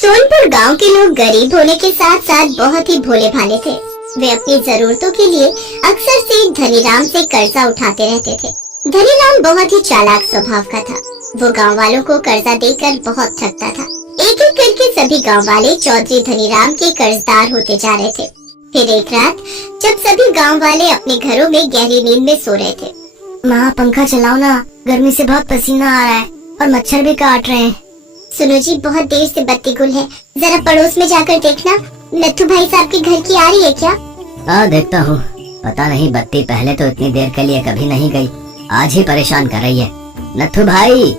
सोनपुर गांव के लोग गरीब होने के साथ साथ बहुत ही भोले भाले थे। वे अपनी जरूरतों के लिए अक्सर सेठ धनीराम से कर्जा उठाते रहते थे। धनीराम बहुत ही चालाक स्वभाव का था। वो गांव वालों को कर्जा देकर बहुत ठगता था। एक एक करके सभी गांव वाले चौधरी धनीराम के कर्जदार होते जा रहे थे। फिर एक रात जब सभी गांव वाले अपने घरों में गहरी नींद में सो रहे थे। माँ पंखा चलाओ ना, गर्मी से बहुत पसीना आ रहा है और मच्छर भी काट रहे हैं। सुनो जी, बहुत देर से बत्ती गुल है, जरा पड़ोस में जाकर देखना, नत्थू भाई साहब के घर की आ रही है क्या? हाँ देखता हूँ। पता नहीं बत्ती पहले तो इतनी देर के लिए कभी नहीं गई, आज ही परेशान कर रही है। नत्थू भाई,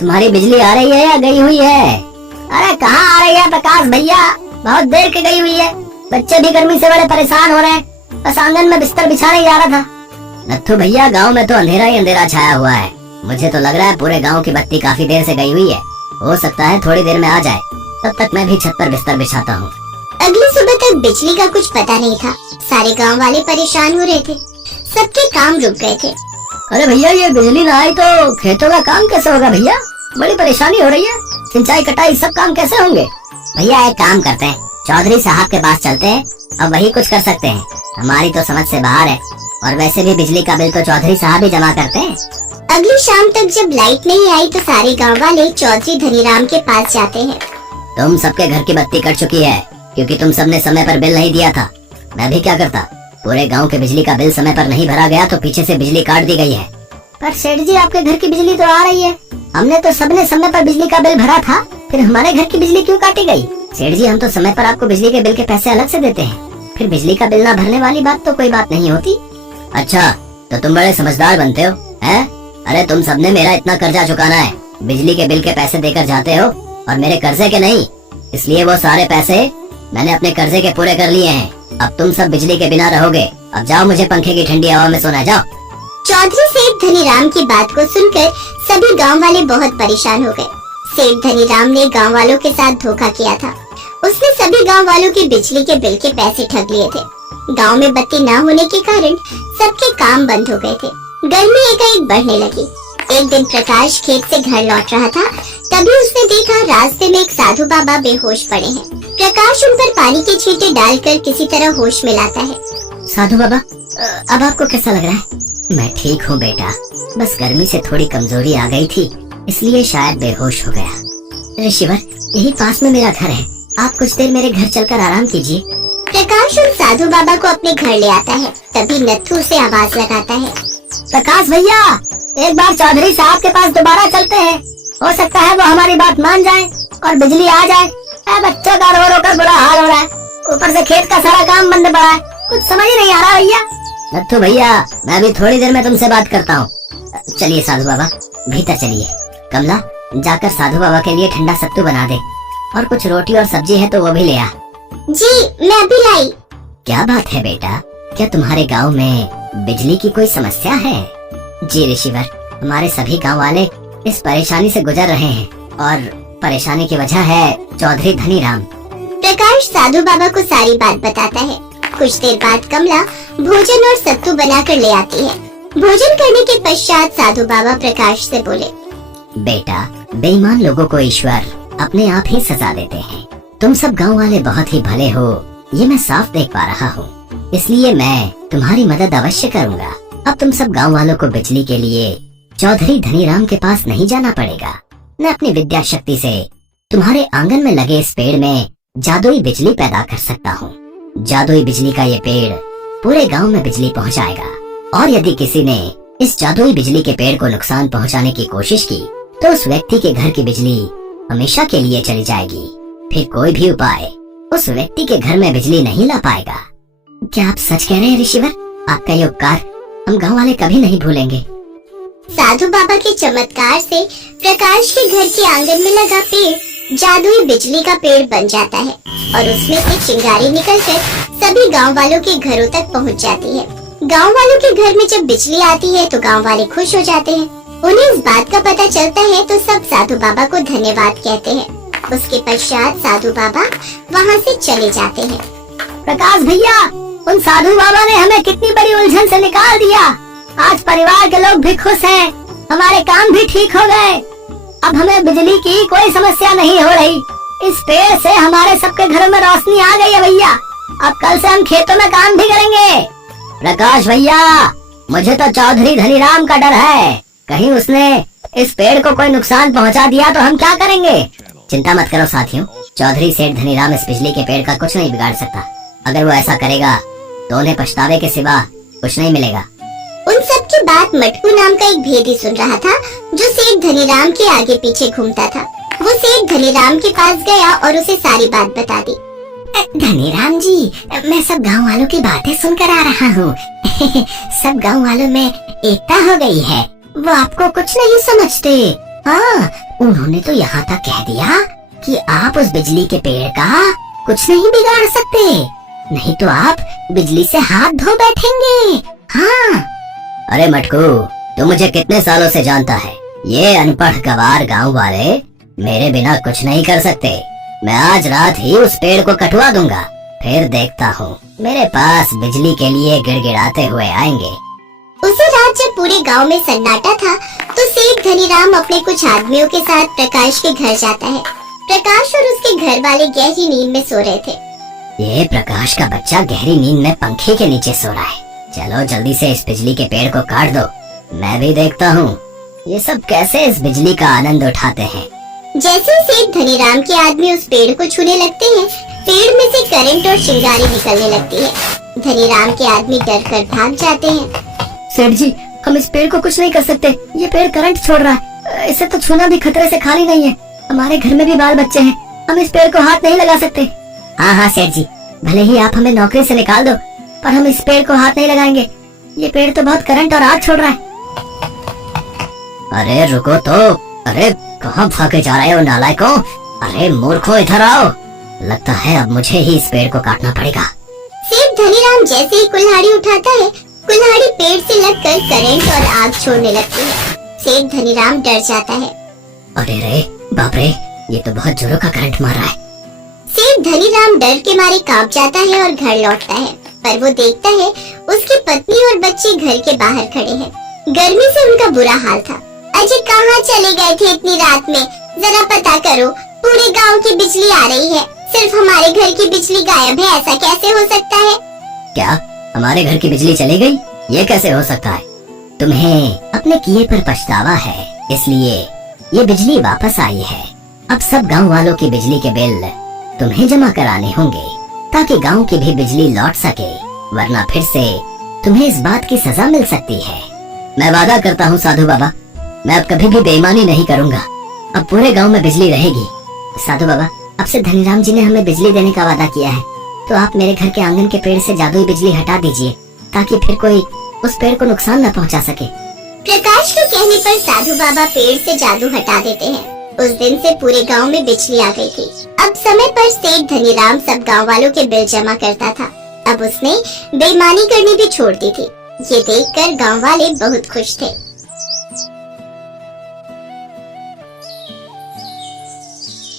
तुम्हारी बिजली आ रही है या गई हुई है? अरे कहाँ आ रही है प्रकाश भैया, बहुत देर की गई हुई है। बच्चे भी गर्मी से बड़े परेशान हो रहे हैं, बस आंगन में बिस्तर बिछाने जा रहा था। नत्थू भैया, गाँव में तो अंधेरा ही अंधेरा छाया हुआ है। मुझे तो लग रहा है पूरे गाँव की बत्ती काफी देर से गई हुई है। हो सकता है थोड़ी देर में आ जाए, तब तक मैं भी छत पर बिस्तर बिछाता हूँ। अगली सुबह तक बिजली का कुछ पता नहीं था। सारे गांव वाले परेशान हो रहे थे, सबके काम रुक गए थे। अरे भैया, ये बिजली ना आई तो खेतों का काम कैसे होगा भैया? बड़ी परेशानी हो रही है, सिंचाई कटाई सब काम कैसे होंगे? भैया एक काम करते हैं, चौधरी साहब के पास चलते हैं, अब वही कुछ कर सकते हैं। हमारी तो समझ से बाहर है, और वैसे भी बिजली का बिल तो चौधरी साहब ही जमा करते हैं। अगली शाम तक जब लाइट नहीं आई तो सारे गांव वाले चौधरी धनीराम के पास जाते हैं। तुम सबके घर की बत्ती कट चुकी है, क्योंकि तुम सबने समय पर बिल नहीं दिया था। मैं भी क्या करता, पूरे गांव के बिजली का बिल समय पर नहीं भरा गया तो पीछे से बिजली काट दी गई है। पर सेठ जी, आपके घर की बिजली तो आ रही है, हमने तो सबने समय पर बिजली का बिल भरा था, फिर हमारे घर की बिजली क्यों काटी गई? सेठ जी, हम तो समय पर आपको बिजली के बिल के पैसे अलग से देते हैं, फिर बिजली का बिल न भरने वाली बात तो कोई बात नहीं होती। अच्छा, तो तुम बड़े समझदार बनते हो, हैं? अरे तुम सबने मेरा इतना कर्जा चुकाना है, बिजली के बिल के पैसे देकर जाते हो और मेरे कर्जे के नहीं, इसलिए वो सारे पैसे मैंने अपने कर्जे के पूरे कर लिए हैं। अब तुम सब बिजली के बिना रहोगे। अब जाओ, मुझे पंखे की ठंडी हवा में सोना, जाओ। चौधरी सेठ धनीराम की बात को सुनकर सभी गांव वाले बहुत परेशान हो गए। सेठ धनीराम ने गांव वालों के साथ धोखा किया था। उसने सभी गांव वालों के बिजली के बिल के पैसे ठग लिए थे। गांव में बत्ती न होने के कारण सबके काम बंद हो गए थे। गर्मी एकाएक बढ़ने लगी। एक दिन प्रकाश खेत से घर लौट रहा था, तभी उसने देखा रास्ते में एक साधु बाबा बेहोश पड़े हैं। प्रकाश उन पर पानी के छींटे डालकर किसी तरह होश में लाता है। साधु बाबा, अब आपको कैसा लग रहा है? मैं ठीक हूँ बेटा, बस गर्मी से थोड़ी कमजोरी आ गई थी, इसलिए शायद बेहोश हो गया। ऋषिवर, यही पास में मेरा घर है, आप कुछ देर मेरे घर चलकर आराम कीजिए। प्रकाश उन साधु बाबा को अपने घर ले आता है, तभी नत्थू से आवाज लगाता है। प्रकाश भैया, एक बार चौधरी साहब के पास दोबारा चलते हैं, हो सकता है वो हमारी बात मान जाए और बिजली आ जाए। बच्चों का रो रो कर बुरा हाल हो रहा है, ऊपर से खेत का सारा काम बंद पड़ा है, कुछ समझ नहीं आ रहा भैया। नत्थू भैया, मैं भी थोड़ी देर में तुमसे बात करता हूँ। चलिए साधु बाबा, भीतर चलिए। कमला, जाकर साधु बाबा के लिए ठंडा सत्तू बना दे, और कुछ रोटी और सब्जी है तो वो भी ले आ। जी, मैं अभी लाई। क्या बात है बेटा, क्या तुम्हारे गांव में बिजली की कोई समस्या है? जी ऋषिवर, हमारे सभी गांव वाले इस परेशानी से गुजर रहे हैं, और परेशानी की वजह है चौधरी धनीराम। प्रकाश साधु बाबा को सारी बात बताता है। कुछ देर बाद कमला भोजन और सत्तू बनाकर ले आती है। भोजन करने के पश्चात साधु बाबा प्रकाश से बोले, बेटा, बेईमान लोगों को ईश्वर अपने आप ही सजा देते हैं। तुम सब गांव वाले बहुत ही भले हो, ये मैं साफ देख पा रहा हूँ, इसलिए मैं तुम्हारी मदद अवश्य करूँगा। अब तुम सब गांव वालों को बिजली के लिए चौधरी धनीराम के पास नहीं जाना पड़ेगा। मैं अपनी विद्या शक्ति से तुम्हारे आंगन में लगे इस पेड़ में जादुई बिजली पैदा कर सकता हूँ। जादुई बिजली का ये पेड़ पूरे गांव में बिजली पहुँचाएगा, और यदि किसी ने इस जादुई बिजली के पेड़ को नुकसान पहुँचाने की कोशिश की तो उस व्यक्ति के घर की बिजली हमेशा के लिए चली जाएगी। फिर कोई भी उपाय उस व्यक्ति के घर में बिजली नहीं ला पाएगा। क्या आप सच कह रहे हैं ऋषिवर? आपका ये उपकार हम गाँव वाले कभी नहीं भूलेंगे। साधु बाबा के चमत्कार से प्रकाश के घर के आंगन में लगा पेड़ जादुई बिजली का पेड़ बन जाता है, और उसमें से चिंगारी निकलकर सभी गांव वालों के घरों तक पहुंच जाती है। गांव वालों के घर में जब बिजली आती है तो गांव वाले खुश हो जाते हैं। उन्हें इस बात का पता चलता है तो सब साधु बाबा को धन्यवाद कहते हैं। उसके पश्चात साधु बाबा वहाँ से चले जाते हैं। प्रकाश भैया, उन साधु बाबा ने हमें कितनी बड़ी उलझन से निकाल दिया। आज परिवार के लोग भी खुश हैं, हमारे काम भी ठीक हो गए। अब हमें बिजली की कोई समस्या नहीं हो रही। इस पेड़ से हमारे सबके घरों में रोशनी आ गई है भैया। अब कल से हम खेतों में काम भी करेंगे। प्रकाश भैया, मुझे तो चौधरी धनीराम का डर है, कहीं उसने इस पेड़ को कोई नुकसान पहुंचा दिया तो हम क्या करेंगे। चिंता मत करो साथियों, चौधरी सेठ धनीराम इस बिजली के पेड़ का कुछ नहीं बिगाड़ सकता। अगर वो ऐसा करेगा तो उन्हें पछतावे के सिवा कुछ नहीं मिलेगा। उन सब की बात मटकू नाम का एक भेदी सुन रहा था, जो सेठ धनीराम के आगे पीछे घूमता था। वो सेठ धनीराम के पास गया और उसे सारी बात बता दी। धनीराम जी, मैं सब गांव वालों की बातें सुनकर आ रहा हूँ। सब गांव वालों में एकता हो गई है, वो आपको कुछ नहीं समझते। हाँ, उन्होंने तो यहाँ तक कह दिया कि आप उस बिजली के पेड़ का कुछ नहीं बिगाड़ सकते, नहीं तो आप बिजली से हाथ धो बैठेंगे। हाँ। अरे मटकू, तू मुझे कितने सालों से जानता है, ये अनपढ़ गवार गांव वाले मेरे बिना कुछ नहीं कर सकते। मैं आज रात ही उस पेड़ को कटवा दूंगा, फिर देखता हूँ मेरे पास बिजली के लिए गिड़गिड़ाते हुए आएंगे। उसी रात जब पूरे गांव में सन्नाटा था, तो सेठ धनीराम अपने कुछ आदमियों के साथ प्रकाश के घर जाता है। प्रकाश और उसके घर वाले गहरी नींद में सो रहे थे। ये प्रकाश का बच्चा गहरी नींद में पंखे के नीचे सो रहा है। चलो जल्दी से इस बिजली के पेड़ को काट दो, मैं भी देखता हूँ ये सब कैसे इस बिजली का आनंद उठाते हैं। जैसे ही सेठ धनीराम के आदमी उस पेड़ को छूने लगते हैं, पेड़ में से करंट और चिंगारी निकलने लगती है। धनीराम के आदमी डर कर भाग जाते हैं। सेठ जी, हम इस पेड़ को कुछ नहीं कर सकते, ये पेड़ करंट छोड़ रहा है, इसे तो छूना भी खतरे से खाली नहीं है। हमारे घर में भी बाल बच्चे हैं, हम इस पेड़ को हाथ नहीं लगा सकते। हाँ सेठ जी, भले ही आप हमें नौकरी से निकाल दो, पर हम इस पेड़ को हाथ नहीं लगाएंगे। ये पेड़ तो बहुत करंट और आग छोड़ रहा है। अरे रुको तो, अरे कहाँ भागे जा रहे हो नालायकों? अरे मूर्खों, इधर आओ। लगता है अब मुझे ही इस पेड़ को काटना पड़ेगा। सेठ धनीराम जैसे ही कुल्हाड़ी उठाता है, कुल्हाड़ी पेड़ से लगकर करंट और आग छोड़ने लगती है। सेठ धनीराम डर जाता है। अरे रे बाप रे, ये तो बहुत जोरों का करंट मार रहा है। सेठ धनीराम डर के मारे कांप जाता है और घर लौटता है, पर वो देखता है उसकी पत्नी और बच्चे घर के बाहर खड़े हैं। गर्मी से उनका बुरा हाल था। अजय कहाँ चले गए थे इतनी रात में? जरा पता करो, पूरे गांव की बिजली आ रही है, सिर्फ हमारे घर की बिजली गायब है। ऐसा कैसे हो सकता है? क्या हमारे घर की बिजली चली गई? ये कैसे हो सकता है? तुम्हें अपने किए पर पछतावा है, इसलिए ये बिजली वापस आई है। अब सब गांव वालों की बिजली के बिल तुम्हें जमा कराने होंगे, ताकि गांव की भी बिजली लौट सके, वरना फिर से तुम्हें इस बात की सजा मिल सकती है। मैं वादा करता हूँ साधु बाबा, मैं अब कभी भी बेईमानी नहीं करूँगा। अब पूरे गांव में बिजली रहेगी। साधु बाबा, अब से धनीराम जी ने हमें बिजली देने का वादा किया है, तो आप मेरे घर के आंगन के पेड़ से जादुई बिजली हटा दीजिए, ताकि फिर कोई उस पेड़ को नुकसान न पहुंचा सके। प्रकाश के कहने पर साधु बाबा पेड़ से जादू हटा देते हैं। उस दिन से पूरे गांव में बिजली आ गई थी। अब समय पर सेठ धनीराम सब गांव वालों के बिल जमा करता था। अब उसने बेईमानी करनी भी छोड़ दी थी। ये देखकर गांव वाले बहुत खुश थे।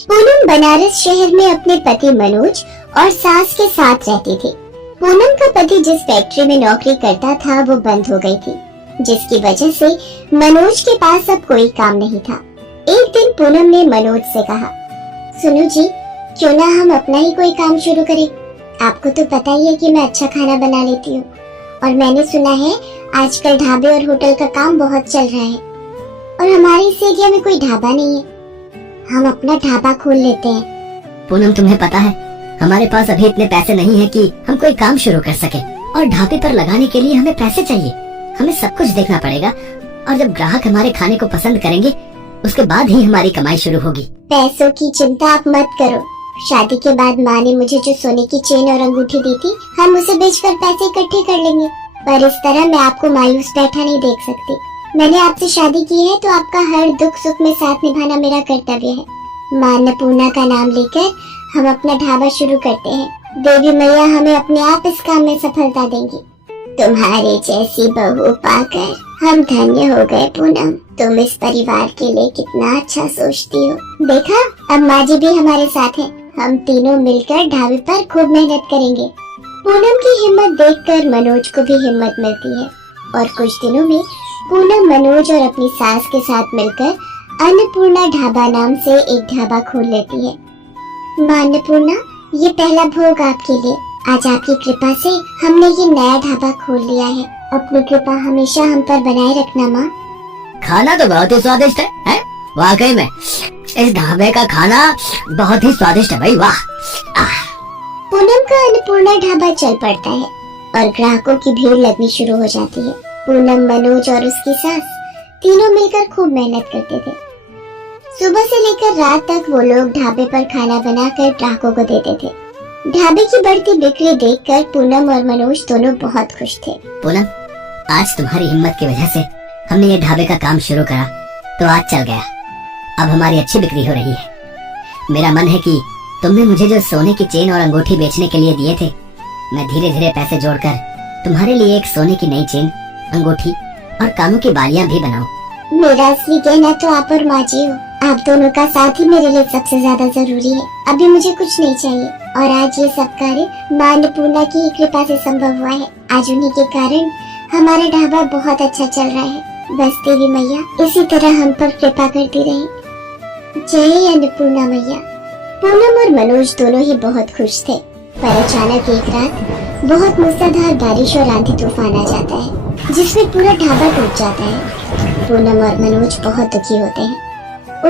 पूनम बनारस शहर में अपने पति मनोज और सास के साथ रहती थी। पूनम का पति जिस फैक्ट्री में नौकरी करता था वो बंद हो गई थी, जिसकी वजह से मनोज के पास अब कोई काम नहीं था। एक दिन पूनम ने मनोज से कहा, सुनो जी, क्यों ना हम अपना ही कोई काम शुरू करें? आपको तो पता ही है कि मैं अच्छा खाना बना लेती हूँ, और मैंने सुना है आजकल ढाबे और होटल का काम बहुत चल रहा है, और हमारे इस एरिया में कोई ढाबा नहीं है। हम अपना ढाबा खोल लेते हैं। पूनम, तुम्हें पता है हमारे पास अभी इतने पैसे नहीं है कि हम कोई काम शुरू कर सके, और ढाबे पर लगाने के लिए हमें पैसे चाहिए। हमें सब कुछ देखना पड़ेगा, और जब ग्राहक हमारे खाने को पसंद करेंगे उसके बाद ही हमारी कमाई शुरू होगी। पैसों की चिंता आप मत करो। शादी के बाद माँ ने मुझे जो सोने की चेन और अंगूठी दी थी, हम उसे बेचकर पैसे इकट्ठे कर लेंगे। पर इस तरह मैं आपको मायूस बैठा नहीं देख सकती। मैंने आपसे शादी की है तो आपका हर दुख सुख में साथ निभाना मेरा कर्तव्य है। माँ अन्नपूर्णा का नाम लेकर हम अपना ढाबा शुरू करते हैं। देवी मैया हमें अपने आप इस काम में सफलता देंगी। तुम्हारे जैसी बहू पाकर हम धन्य हो गए पूनम। तुम इस परिवार के लिए कितना अच्छा सोचती हो। देखा, अब माँ जी भी हमारे साथ है। हम तीनों मिलकर ढाबे पर खूब मेहनत करेंगे। पूनम की हिम्मत देखकर मनोज को भी हिम्मत मिलती है, और कुछ दिनों में पूनम मनोज और अपनी सास के साथ मिलकर अन्नपूर्णा ढाबा नाम से एक ढाबा खोल लेती है। माँ अन्नपूर्णा, ये पहला भोग आपके लिए। आज आपकी कृपा से हमने ये नया ढाबा खोल लिया है। अपनी कृपा हमेशा हम पर बनाए रखना माँ। खाना तो बहुत ही स्वादिष्ट है? वाकई में इस ढाबे का खाना बहुत ही स्वादिष्ट है भाई, वाह। पूनम का अन्नपूर्णा ढाबा चल पड़ता है और ग्राहकों की भीड़ लगनी शुरू हो जाती है। पूनम, मनोज और उसकी सास तीनों मिलकर खूब मेहनत करते थे। सुबह से लेकर रात तक वो लोग ढाबे पर खाना बनाकर ग्राहकों को देते थे। ढाबे की बढ़ती बिक्री देखकर पूनम और मनोज दोनों बहुत खुश थे। पूनम, आज तुम्हारी हिम्मत की वजह से हमने ये ढाबे का काम शुरू करा तो आज चल गया। अब हमारी अच्छी बिक्री हो रही है। मेरा मन है कि तुमने मुझे जो सोने की चेन और अंगूठी बेचने के लिए दिए थे, मैं धीरे धीरे पैसे जोड़कर तुम्हारे लिए एक सोने की नई चेन, अंगूठी और कानों की बालियां भी बनाऊं। मेरा असली कहना तो आप और माँ जी हो। आप दोनों का साथ ही मेरे लिए सबसे ज्यादा जरूरी है। अभी मुझे कुछ नहीं चाहिए और आज ये सब कार्य माँ अन्नपूर्णा की कृपा से संभव हुआ है। आज उन्हीं के कारण हमारा ढाबा बहुत अच्छा चल रहा है। बस देवी मैया इसी तरह हम पर कृपा करती रहे। जय अन्नपूर्णा मैया। पूनम और मनोज दोनों ही बहुत खुश थे, पर अचानक एक रात बहुत मूसलाधार बारिश और आंधी तूफान आ जाता है, जिसमें पूरा ढाबा डूब जाता है। पूनम और मनोज बहुत दुखी होते हैं।